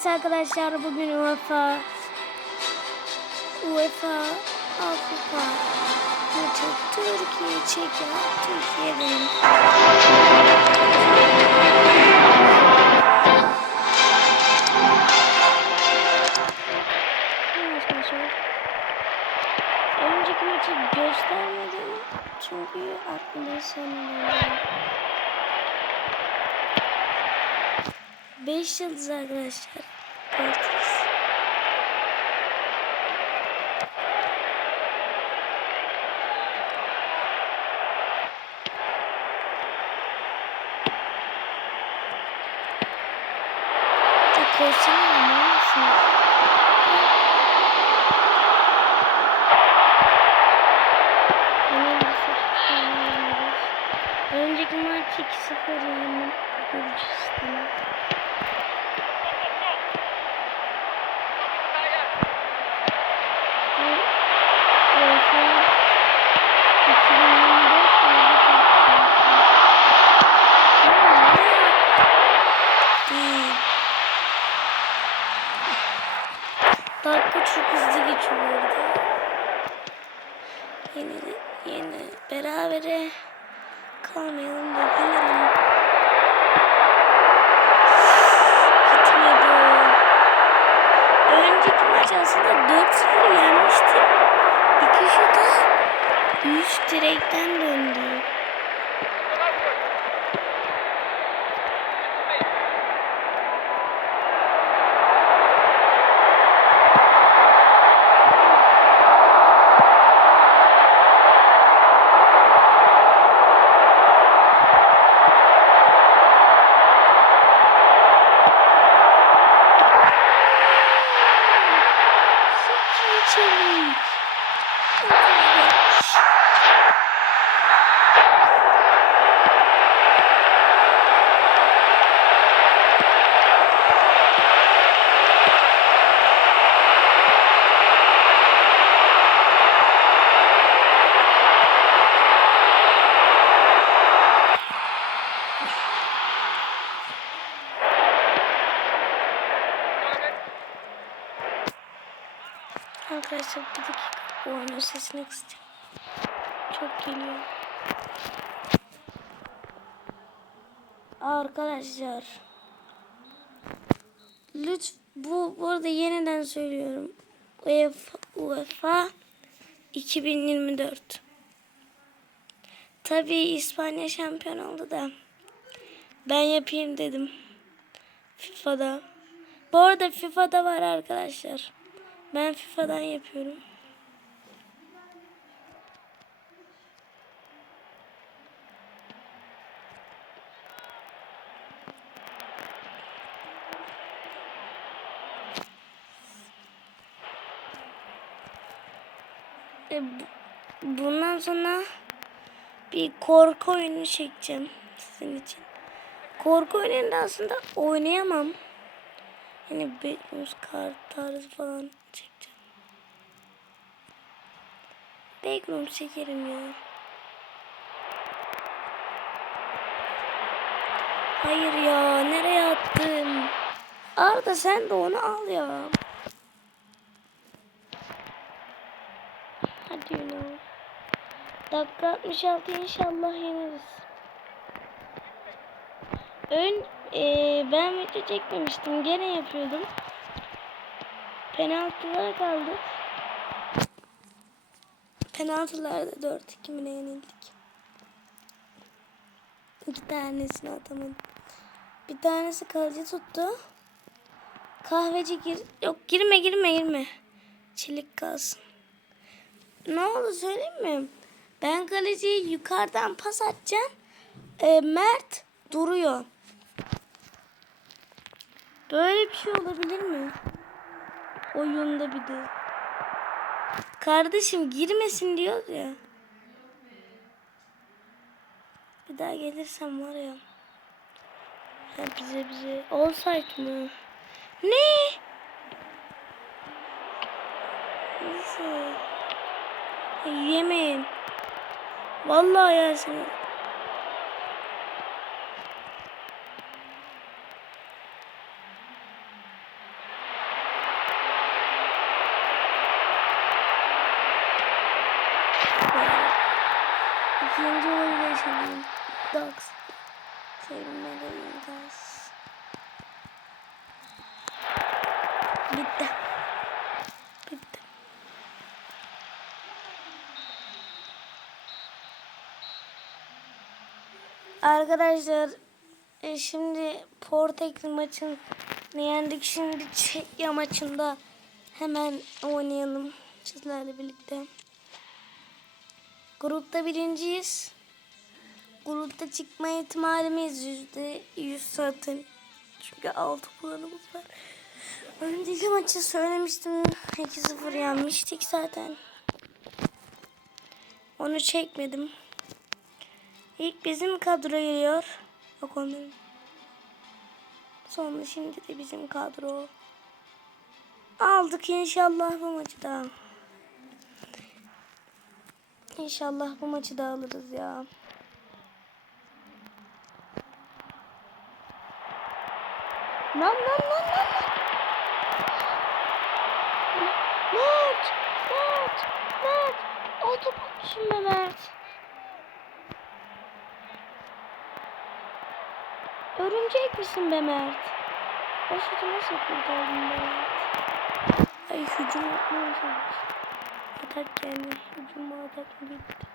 Evet arkadaşlar bugün UEFA UEFA Avrupa maçı Türkiye çekiyor. Türkiye benim. Arkadaşlar. Önceki maçı göstermedim. Çünkü aklımda sanırım. 5 yıldız arkadaşlar. Portekiz. Takıyorsun ama mısınız? Önceki maç 2-0 yendim Gürcistan'a. Bu UEFA 2024 Değil. Dakika çok hızlı geçiyor bu arada. Yeni, yeni berabere kalmayalım da bilelim. Gitmedi. Aslında 4-0 yenmişti. İki şuta 3 direkten döndü. Çok çevik. Arkadaşlar bir dakika oyunun sesini kısacağım. Çok geliyor. Arkadaşlar. Lütfen bu, bu arada yeniden söylüyorum. UEFA, UEFA 2024. Tabii İspanya şampiyon oldu da. Ben yapayım dedim. FIFA'da. Bu arada FIFA'da var arkadaşlar. Ben FIFA'dan yapıyorum. E, bu- bundan sonra bir korku oyunu çekeceğim sizin için. Korku oyununda aslında oynayamam. Hani Batman's kart tarzı falan çekeceğim. Backroom çekerim ya. Hayır ya nereye attım? Arda sen de onu al ya. Hadi you. Dakika 66 inşallah yeneriz. Ön eee, ben video çekmemiştim. Gene yapıyordum. Penaltılara kaldık. Penaltılarda 4-2 mi yenildik? İki tanesini atamadım. Bir tanesi kalıcı tuttu. Kahveci gir... Yok girme girme girme. Çelik kalsın. Ne oldu söyleyeyim mi? Ben kaleciyi yukarıdan pas atacağım. Ee, Mert duruyor. Böyle bir şey olabilir mi? Oyunda bir de. Kardeşim girmesin diyor ya. Bir daha gelirsem var ya. Ya bize bize. Olsaydı mı? Ne? Nasıl? Yemeyin. Vallahi yersiniz. İkinci oyunu yaşadım. Dogs. Sevinmeli Dogs. Bitti. Bitti. Arkadaşlar e, şimdi Portekiz maçını yendik. Şimdi Çekya maçında hemen oynayalım sizlerle birlikte. Grupta birinciyiz. Grupta çıkma ihtimalimiz yüzde yüz zaten. Çünkü altı puanımız var. Önceki maçı söylemiştim. 2-0 yenmiştik zaten. Onu çekmedim. İlk bizim kadro geliyor. Yok onların. Sonra şimdi de bizim kadro. Aldık inşallah bu maçı da. İnşallah bu maçı da alırız ya. Lan lan lan lan. Mert! Mert! Mert! Otobüsün be Mert. Örümcek misin be Mert? O şutu nasıl kurtardın be Mert? Ay hücum yapmaya çalış. Atak geldi. Hücum mu atak mı bitti.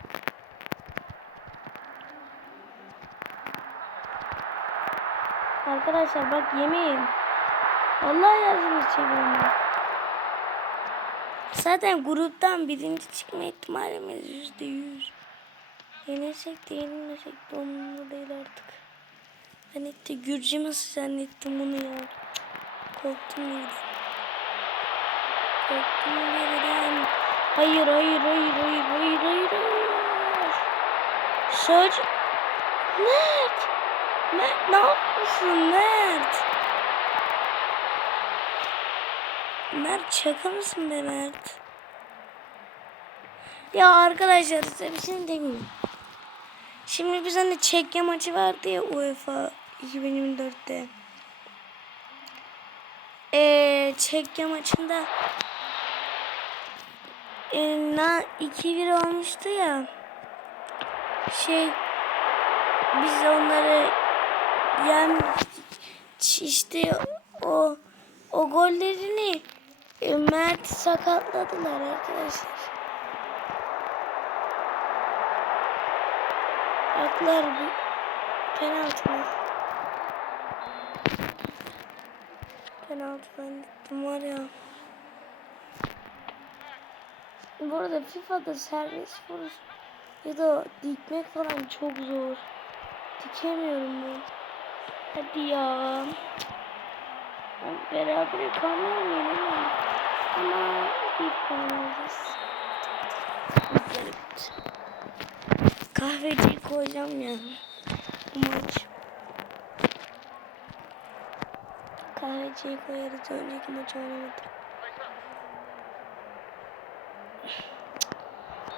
Arkadaşlar bak yemeyin. Allah yazınız çevirme. Zaten gruptan birinci çıkma ihtimalimiz yüzde yüz. Yenersek de yenilmesek de umurumda değil artık. Ben de Gürcü nasıl zannettim bunu ya. Korktum birden. Korktum birden. Hayır hayır hayır hayır hayır hayır hayır. Söz. Mert. Mert ne yapıyorsun Mert? Mert şaka mısın be Mert? Ya arkadaşlar size bir şey diyeyim. Şimdi biz hani Çekya maçı vardı ya UEFA 2024'te. Ee, Çekya maçında 2-1 olmuştu ya. Şey biz onları yani işte o o gollerini e, Mert sakatladılar arkadaşlar. Atlar bu penaltı mı? Penaltı zannettim var ya. Bu arada FIFA'da serbest vuruş ya da dikmek falan çok zor. Dikemiyorum ben. Hadi ya. Beraber kalmayalım yenemem. Ama bir puan alacağız. Kahveciyi koyacağım ya. Bu maç. Kahveciyi koyarız. Önceki maç oynamadım.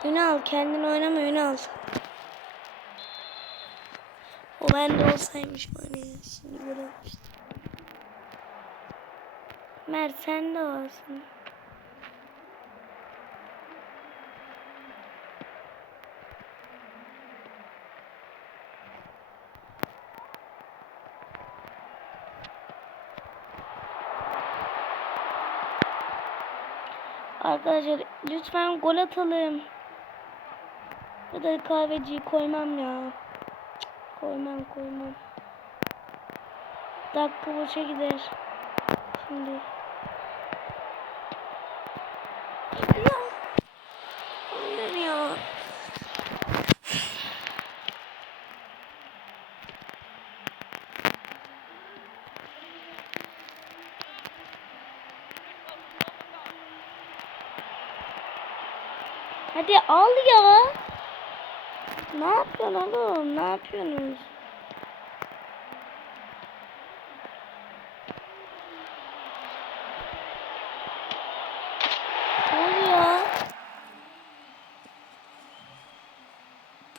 Ünal kendin oynama Ünal. O bende olsaymış ya. Şimdi bırakmıştım. Mert sen de olsun. Arkadaşlar lütfen gol atalım. Ya da kahveciyi koymam ya. Cık, Koymam koymam. Dakika boşa gider. Şimdi. Ya. Hayır ya. Hadi al ya. Ne yapıyorsun oğlum? Ne yapıyorsunuz?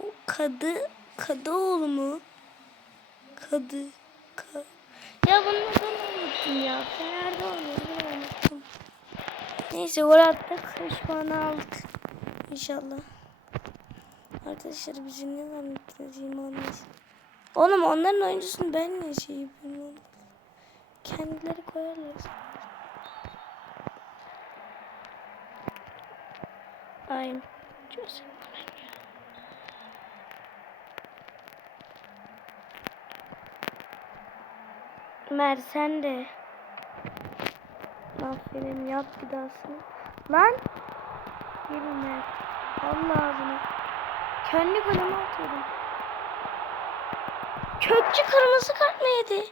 Bu kadı, Kadıoğlu mu? Kadı, ka... Ya bunun adını unuttum ya. Fener'de oynuyor, bunu. Neyse gol attık. 3 puan aldık. İnşallah. Arkadaşlar bizi ne zannettiniz imanınız? Oğlum onların oyuncusunu ben ne şey yapıyorum? Kendileri koyarlar. I'm just Mer sen de. Aferin yap bir dahasını. Lan. Yürü Mer. Allah ağzına. Kendi golümü atıyorum. Kökçü kırmızı kart mı yedi?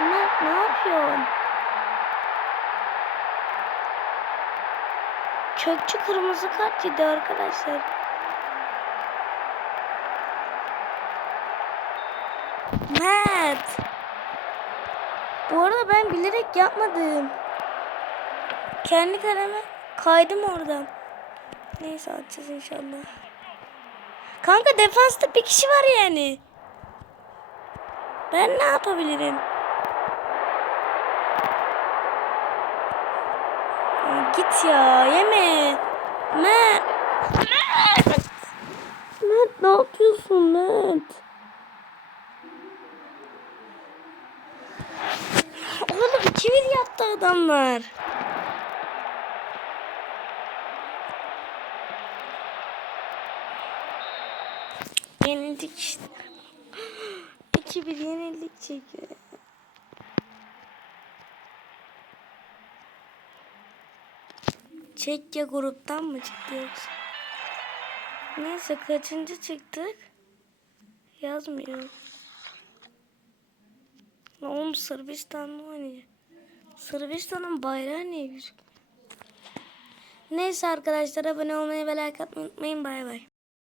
Mert ne yapıyorsun? Kökçü kırmızı kart yedi arkadaşlar. Mert. Bu arada ben bilerek yapmadım. Kendi kaleme kaydım oradan. Neyse atacağız inşallah. Kanka defansta bir kişi var yani. Ben ne yapabilirim? Ya git ya yeme. Mert. Mert. Mert ne yapıyorsun Mert? Oğlum iki bir yaptı adamlar. Yenildik işte. 2-1 yenildik çünkü. Çekya gruptan mı çıktı yoksa? Neyse kaçıncı çıktık? Yazmıyor. Lan Oğlum Sırbistan'la oynuyor. Sırbistan'ın bayrağı niye gözükmüyor? Neyse arkadaşlar abone olmayı ve like atmayı unutmayın. Bay bay.